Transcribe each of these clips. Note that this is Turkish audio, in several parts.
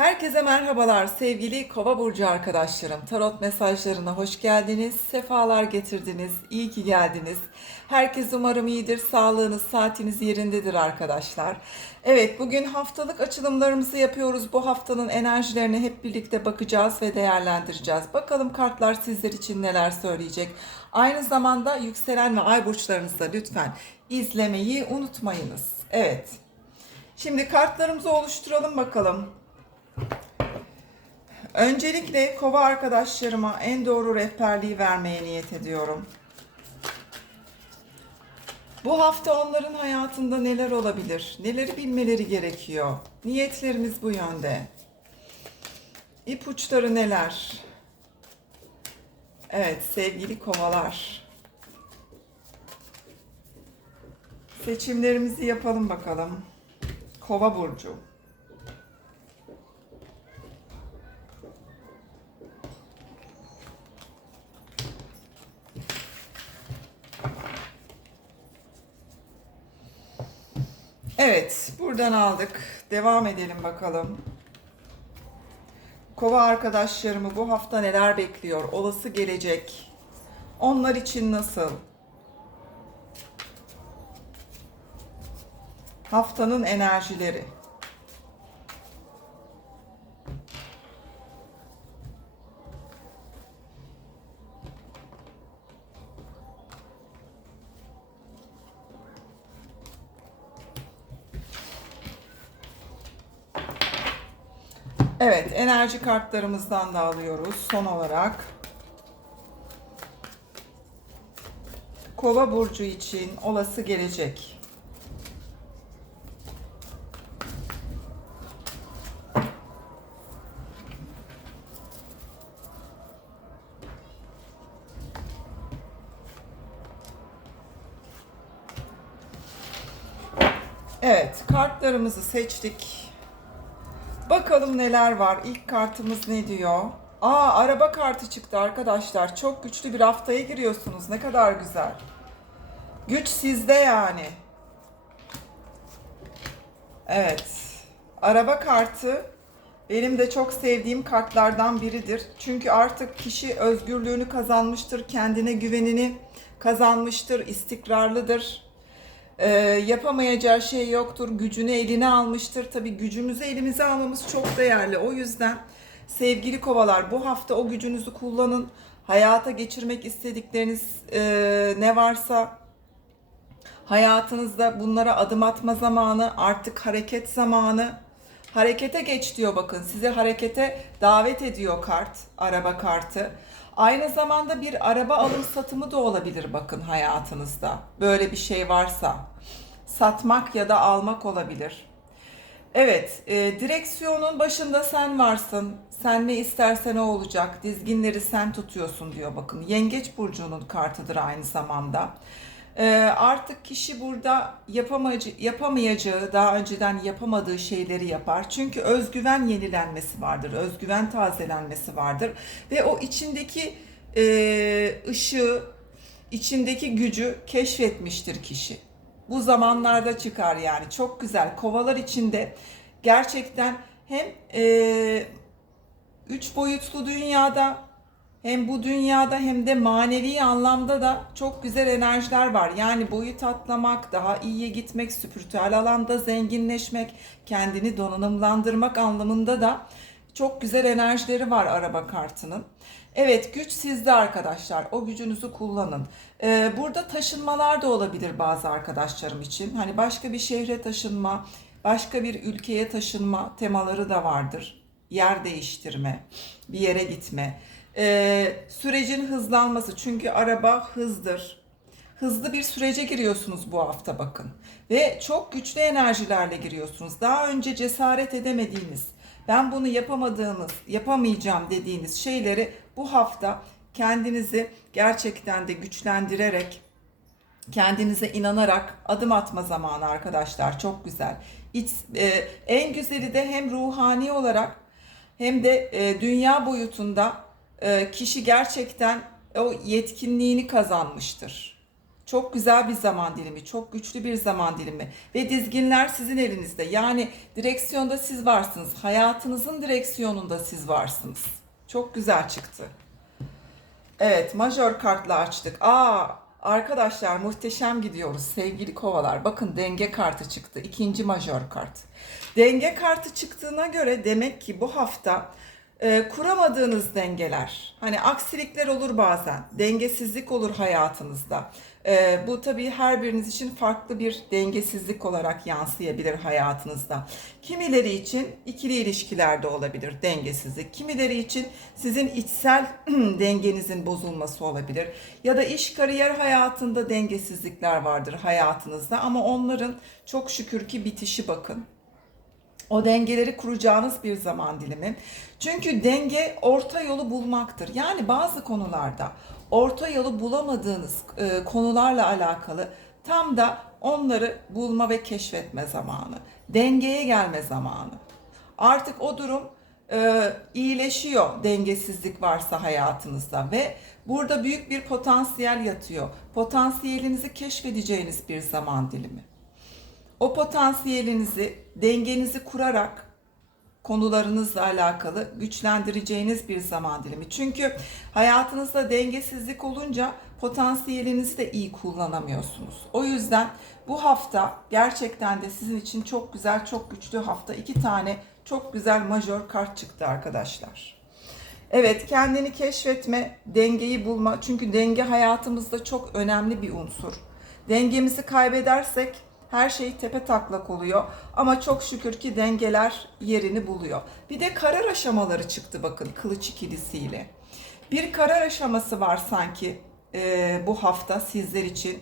Herkese merhabalar sevgili Kova burcu arkadaşlarım. Tarot mesajlarına hoş geldiniz. Sefalar getirdiniz. İyi ki geldiniz. Herkes umarım iyidir. Sağlığınız, saatiniz yerindedir arkadaşlar. Evet, bugün haftalık açılımlarımızı yapıyoruz. Bu haftanın enerjilerine hep birlikte bakacağız ve değerlendireceğiz. Bakalım kartlar sizler için neler söyleyecek. Aynı zamanda yükselen ve ay burçlarınızı da lütfen izlemeyi unutmayınız. Evet. Şimdi kartlarımızı oluşturalım bakalım. Öncelikle kova arkadaşlarıma en doğru rehberliği vermeye niyet ediyorum. Bu hafta onların hayatında neler olabilir? Neleri bilmeleri gerekiyor? Niyetlerimiz bu yönde. İpuçları neler? Evet sevgili kovalar. Seçimlerimizi yapalım bakalım. Kova burcu. Evet, buradan aldık. Devam edelim bakalım. Kova arkadaşlarımı bu hafta neler bekliyor? Olası gelecek. Onlar için nasıl? Haftanın enerjileri. Evet, enerji kartlarımızdan da alıyoruz son olarak. Kova burcu için olası gelecek. Evet, kartlarımızı seçtik. Bakalım neler var. İlk kartımız ne diyor? Aa, araba kartı çıktı arkadaşlar. Çok güçlü bir haftaya giriyorsunuz. Ne kadar güzel. Güç sizde yani. Evet. Araba kartı benim de çok sevdiğim kartlardan biridir. Çünkü artık kişi özgürlüğünü kazanmıştır, kendine güvenini kazanmıştır, istikrarlıdır. Ee, yapamayacağı şey yoktur, gücünü eline almıştır. Tabii gücümüzü elimize almamız çok değerli. O yüzden sevgili kovalar bu hafta o gücünüzü kullanın. Hayata geçirmek istedikleriniz e, ne varsa hayatınızda bunlara adım atma zamanı, artık hareket zamanı. Harekete geç diyor bakın. Size harekete davet ediyor kart, araba kartı. Aynı zamanda bir araba alım satımı da olabilir bakın hayatınızda. Böyle bir şey varsa. Satmak ya da almak olabilir. Evet, e, direksiyonun başında sen varsın. Sen ne istersen o olacak. Dizginleri sen tutuyorsun diyor bakın. Yengeç burcunun kartıdır aynı zamanda. E, artık kişi burada yapamayacağı, daha önceden yapamadığı şeyleri yapar. Çünkü özgüven yenilenmesi vardır, özgüven tazelenmesi vardır. Ve o içindeki e, ışığı, içindeki gücü keşfetmiştir kişi. Bu zamanlarda çıkar yani. Çok güzel. Kovalar içinde gerçekten hem e, üç boyutlu dünyada hem bu dünyada hem de manevi anlamda da çok güzel enerjiler var. Yani boyut atlamak, daha iyiye gitmek, spiritüel alanda zenginleşmek, kendini donanımlandırmak anlamında da çok güzel enerjileri var araba kartının. Evet güç sizde arkadaşlar. O gücünüzü kullanın. Ee, burada taşınmalar da olabilir bazı arkadaşlarım için. Hani başka bir şehre taşınma, başka bir ülkeye taşınma temaları da vardır. Yer değiştirme, bir yere gitme. Ee, sürecin hızlanması çünkü araba hızdır. Hızlı bir sürece giriyorsunuz bu hafta bakın. Ve çok güçlü enerjilerle giriyorsunuz. Daha önce cesaret edemediğiniz, ben bunu yapamadığınız, yapamayacağım dediğiniz şeyleri bu hafta kendinizi gerçekten de güçlendirerek, kendinize inanarak adım atma zamanı arkadaşlar. Çok güzel. İç, e, en güzeli de hem ruhani olarak hem de e, dünya boyutunda e, kişi gerçekten o yetkinliğini kazanmıştır. Çok güzel bir zaman dilimi, çok güçlü bir zaman dilimi ve dizginler sizin elinizde. Yani direksiyonda siz varsınız. Hayatınızın direksiyonunda siz varsınız. Çok güzel çıktı. Evet, majör kartla açtık. Aa, arkadaşlar muhteşem gidiyoruz sevgili kovalar. Bakın denge kartı çıktı. İkinci majör kart. Denge kartı çıktığına göre demek ki bu hafta e, kuramadığınız dengeler, hani aksilikler olur bazen, dengesizlik olur hayatınızda. E, bu tabii her biriniz için farklı bir dengesizlik olarak yansıyabilir hayatınızda. Kimileri için ikili ilişkilerde olabilir dengesizlik. Kimileri için sizin içsel dengenizin bozulması olabilir. Ya da iş kariyer hayatında dengesizlikler vardır hayatınızda ama onların çok şükür ki bitişi bakın. O dengeleri kuracağınız bir zaman dilimi. Çünkü denge orta yolu bulmaktır. Yani bazı konularda orta yolu bulamadığınız e, konularla alakalı tam da onları bulma ve keşfetme zamanı. Dengeye gelme zamanı. Artık o durum e, iyileşiyor dengesizlik varsa hayatınızda ve burada büyük bir potansiyel yatıyor. Potansiyelinizi keşfedeceğiniz bir zaman dilimi o potansiyelinizi, dengenizi kurarak konularınızla alakalı güçlendireceğiniz bir zaman dilimi. Çünkü hayatınızda dengesizlik olunca potansiyelinizi de iyi kullanamıyorsunuz. O yüzden bu hafta gerçekten de sizin için çok güzel, çok güçlü hafta. İki tane çok güzel majör kart çıktı arkadaşlar. Evet, kendini keşfetme, dengeyi bulma. Çünkü denge hayatımızda çok önemli bir unsur. Dengemizi kaybedersek her şey tepe taklak oluyor. Ama çok şükür ki dengeler yerini buluyor. Bir de karar aşamaları çıktı bakın kılıç ikilisiyle. Bir karar aşaması var sanki e, bu hafta sizler için.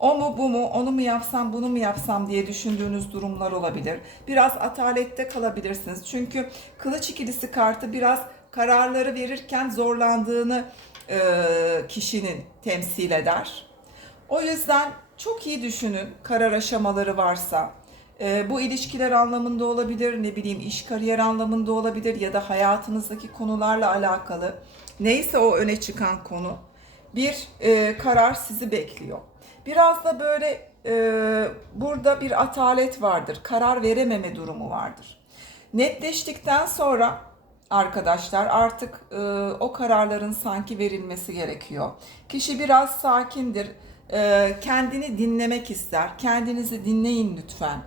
O mu bu mu, onu mu yapsam, bunu mu yapsam diye düşündüğünüz durumlar olabilir. Biraz atalette kalabilirsiniz. Çünkü kılıç ikilisi kartı biraz kararları verirken zorlandığını e, kişinin temsil eder. O yüzden çok iyi düşünün karar aşamaları varsa. E, bu ilişkiler anlamında olabilir, ne bileyim iş kariyer anlamında olabilir ya da hayatınızdaki konularla alakalı. Neyse o öne çıkan konu. Bir e, karar sizi bekliyor. Biraz da böyle e, burada bir atalet vardır. Karar verememe durumu vardır. Netleştikten sonra arkadaşlar artık e, o kararların sanki verilmesi gerekiyor. Kişi biraz sakindir e, kendini dinlemek ister. Kendinizi dinleyin lütfen.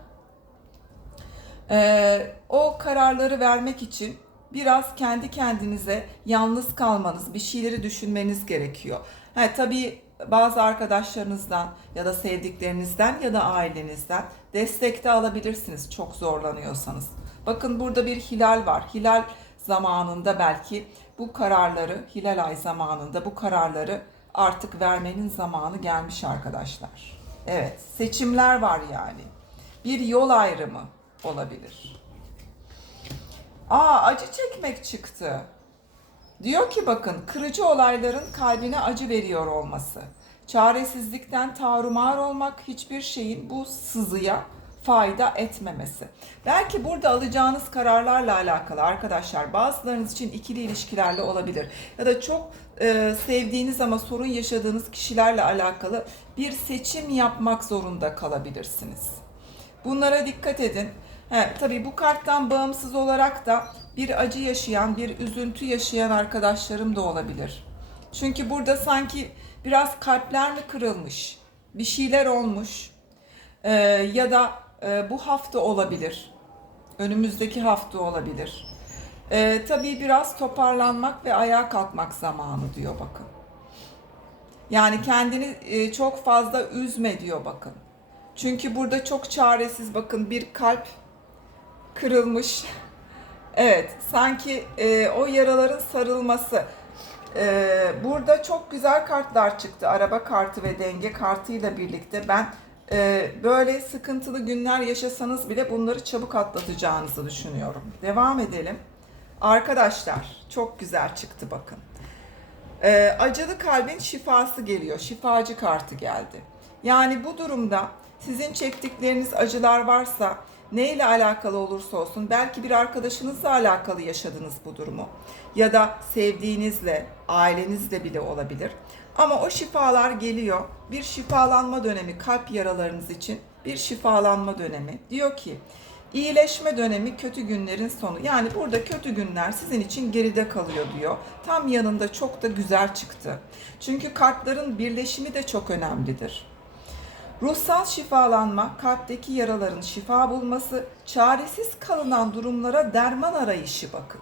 E, o kararları vermek için biraz kendi kendinize yalnız kalmanız, bir şeyleri düşünmeniz gerekiyor. Ha, tabii bazı arkadaşlarınızdan ya da sevdiklerinizden ya da ailenizden destek de alabilirsiniz çok zorlanıyorsanız. Bakın burada bir hilal var. Hilal zamanında belki bu kararları, hilal ay zamanında bu kararları artık vermenin zamanı gelmiş arkadaşlar. Evet, seçimler var yani. Bir yol ayrımı olabilir. Aa, acı çekmek çıktı. Diyor ki bakın, kırıcı olayların kalbine acı veriyor olması. Çaresizlikten tarumar olmak hiçbir şeyin bu sızıya fayda etmemesi. Belki burada alacağınız kararlarla alakalı arkadaşlar bazılarınız için ikili ilişkilerle olabilir. Ya da çok e, sevdiğiniz ama sorun yaşadığınız kişilerle alakalı bir seçim yapmak zorunda kalabilirsiniz. Bunlara dikkat edin. He, tabii bu karttan bağımsız olarak da bir acı yaşayan, bir üzüntü yaşayan arkadaşlarım da olabilir. Çünkü burada sanki biraz kalpler mi kırılmış, bir şeyler olmuş ee, ya da e, bu hafta olabilir, önümüzdeki hafta olabilir. Ee, tabii biraz toparlanmak ve ayağa kalkmak zamanı diyor bakın. Yani kendini e, çok fazla üzme diyor bakın. Çünkü burada çok çaresiz bakın bir kalp kırılmış. Evet sanki e, o yaraların sarılması. E, burada çok güzel kartlar çıktı. Araba kartı ve denge kartıyla birlikte ben e, böyle sıkıntılı günler yaşasanız bile bunları çabuk atlatacağınızı düşünüyorum. Devam edelim. Arkadaşlar çok güzel çıktı bakın. Ee, acılı kalbin şifası geliyor. Şifacı kartı geldi. Yani bu durumda sizin çektikleriniz acılar varsa neyle alakalı olursa olsun belki bir arkadaşınızla alakalı yaşadınız bu durumu ya da sevdiğinizle, ailenizle bile olabilir. Ama o şifalar geliyor. Bir şifalanma dönemi kalp yaralarınız için bir şifalanma dönemi. Diyor ki iyileşme dönemi kötü günlerin sonu. Yani burada kötü günler sizin için geride kalıyor diyor. Tam yanında çok da güzel çıktı. Çünkü kartların birleşimi de çok önemlidir. Ruhsal şifalanma, kalpteki yaraların şifa bulması, çaresiz kalınan durumlara derman arayışı bakın.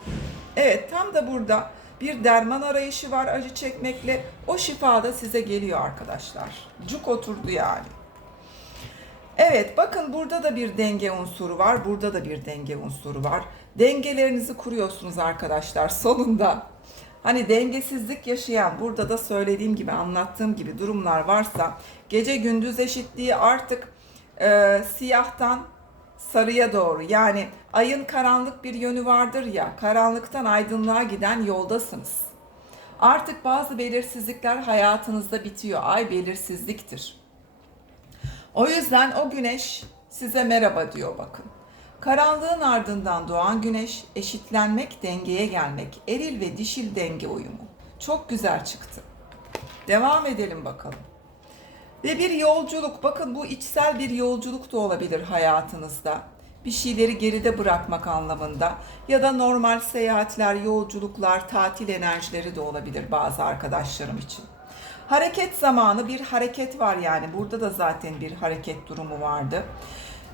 Evet, tam da burada bir derman arayışı var acı çekmekle. O şifa da size geliyor arkadaşlar. Cuk oturdu yani. Evet, bakın burada da bir denge unsuru var, burada da bir denge unsuru var. Dengelerinizi kuruyorsunuz arkadaşlar sonunda. Hani dengesizlik yaşayan, burada da söylediğim gibi, anlattığım gibi durumlar varsa gece gündüz eşitliği artık e, siyahtan sarıya doğru yani ayın karanlık bir yönü vardır ya karanlıktan aydınlığa giden yoldasınız. Artık bazı belirsizlikler hayatınızda bitiyor. Ay belirsizliktir. O yüzden o güneş size merhaba diyor bakın. Karanlığın ardından doğan güneş eşitlenmek, dengeye gelmek, eril ve dişil denge uyumu. Çok güzel çıktı. Devam edelim bakalım. Ve bir yolculuk, bakın bu içsel bir yolculuk da olabilir hayatınızda. Bir şeyleri geride bırakmak anlamında ya da normal seyahatler, yolculuklar, tatil enerjileri de olabilir bazı arkadaşlarım için. Hareket zamanı bir hareket var yani burada da zaten bir hareket durumu vardı.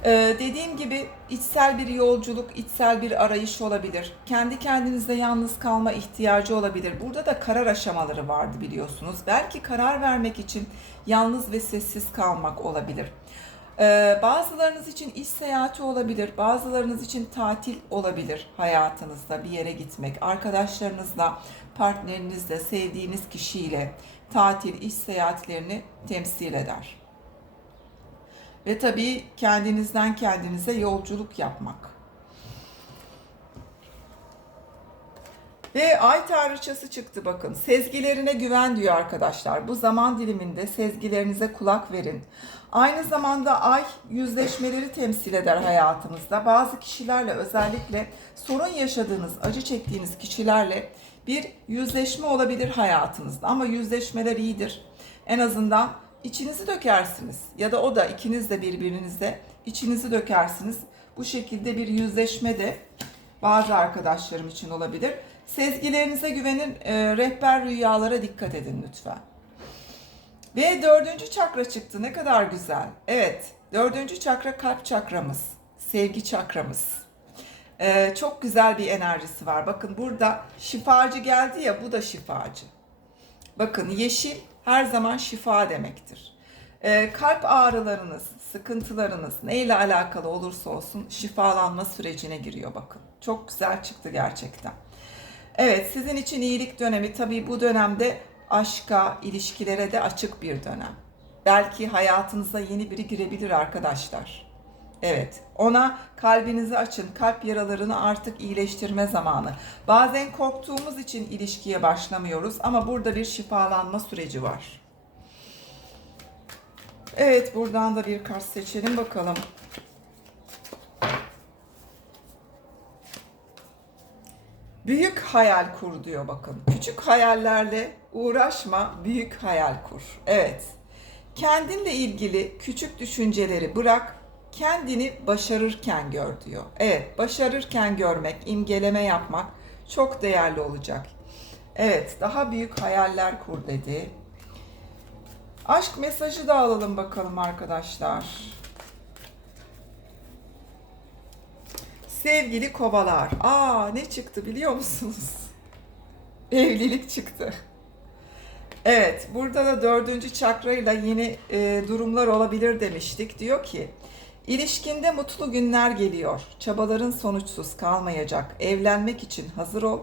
Ee, dediğim gibi içsel bir yolculuk, içsel bir arayış olabilir. Kendi kendinize yalnız kalma ihtiyacı olabilir. Burada da karar aşamaları vardı biliyorsunuz. Belki karar vermek için yalnız ve sessiz kalmak olabilir. Ee, bazılarınız için iş seyahati olabilir, bazılarınız için tatil olabilir hayatınızda bir yere gitmek, arkadaşlarınızla, partnerinizle, sevdiğiniz kişiyle tatil, iş seyahatlerini temsil eder. Ve tabii kendinizden kendinize yolculuk yapmak. Ve ay tanrıçası çıktı bakın. Sezgilerine güven diyor arkadaşlar. Bu zaman diliminde sezgilerinize kulak verin. Aynı zamanda ay yüzleşmeleri temsil eder hayatımızda. Bazı kişilerle özellikle sorun yaşadığınız, acı çektiğiniz kişilerle bir yüzleşme olabilir hayatınızda. Ama yüzleşmeler iyidir. En azından içinizi dökersiniz. Ya da o da ikiniz de birbirinize içinizi dökersiniz. Bu şekilde bir yüzleşme de bazı arkadaşlarım için olabilir. Sezgilerinize güvenin, e, rehber rüyalara dikkat edin lütfen. Ve dördüncü çakra çıktı. Ne kadar güzel. Evet, dördüncü çakra kalp çakramız, sevgi çakramız. E, çok güzel bir enerjisi var. Bakın burada şifacı geldi ya, bu da şifacı. Bakın yeşil her zaman şifa demektir. E, kalp ağrılarınız, sıkıntılarınız neyle alakalı olursa olsun şifalanma sürecine giriyor bakın. Çok güzel çıktı gerçekten. Evet sizin için iyilik dönemi tabii bu dönemde aşka, ilişkilere de açık bir dönem. Belki hayatınıza yeni biri girebilir arkadaşlar. Evet, ona kalbinizi açın, kalp yaralarını artık iyileştirme zamanı. Bazen korktuğumuz için ilişkiye başlamıyoruz ama burada bir şifalanma süreci var. Evet, buradan da bir kart seçelim bakalım. Büyük hayal kur diyor bakın. Küçük hayallerle uğraşma, büyük hayal kur. Evet. Kendinle ilgili küçük düşünceleri bırak, kendini başarırken gör diyor. Evet, başarırken görmek, imgeleme yapmak çok değerli olacak. Evet, daha büyük hayaller kur dedi. Aşk mesajı da alalım bakalım arkadaşlar. Sevgili kovalar. Aa ne çıktı biliyor musunuz? Evlilik çıktı. Evet, burada da dördüncü çakrayla yeni e, durumlar olabilir demiştik. Diyor ki, ilişkinde mutlu günler geliyor. Çabaların sonuçsuz kalmayacak. Evlenmek için hazır ol.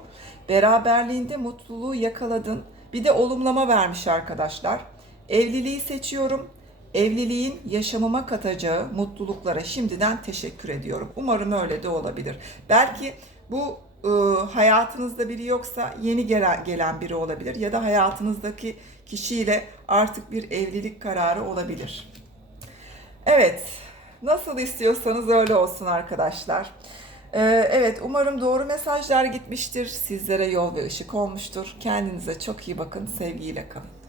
Beraberliğinde mutluluğu yakaladın. Bir de olumlama vermiş arkadaşlar. Evliliği seçiyorum. Evliliğin yaşamıma katacağı mutluluklara şimdiden teşekkür ediyorum. Umarım öyle de olabilir. Belki bu e, hayatınızda biri yoksa yeni gelen, gelen biri olabilir ya da hayatınızdaki kişiyle artık bir evlilik kararı olabilir. Evet, nasıl istiyorsanız öyle olsun arkadaşlar. Ee, evet, umarım doğru mesajlar gitmiştir. Sizlere yol ve ışık olmuştur. Kendinize çok iyi bakın. Sevgiyle kalın.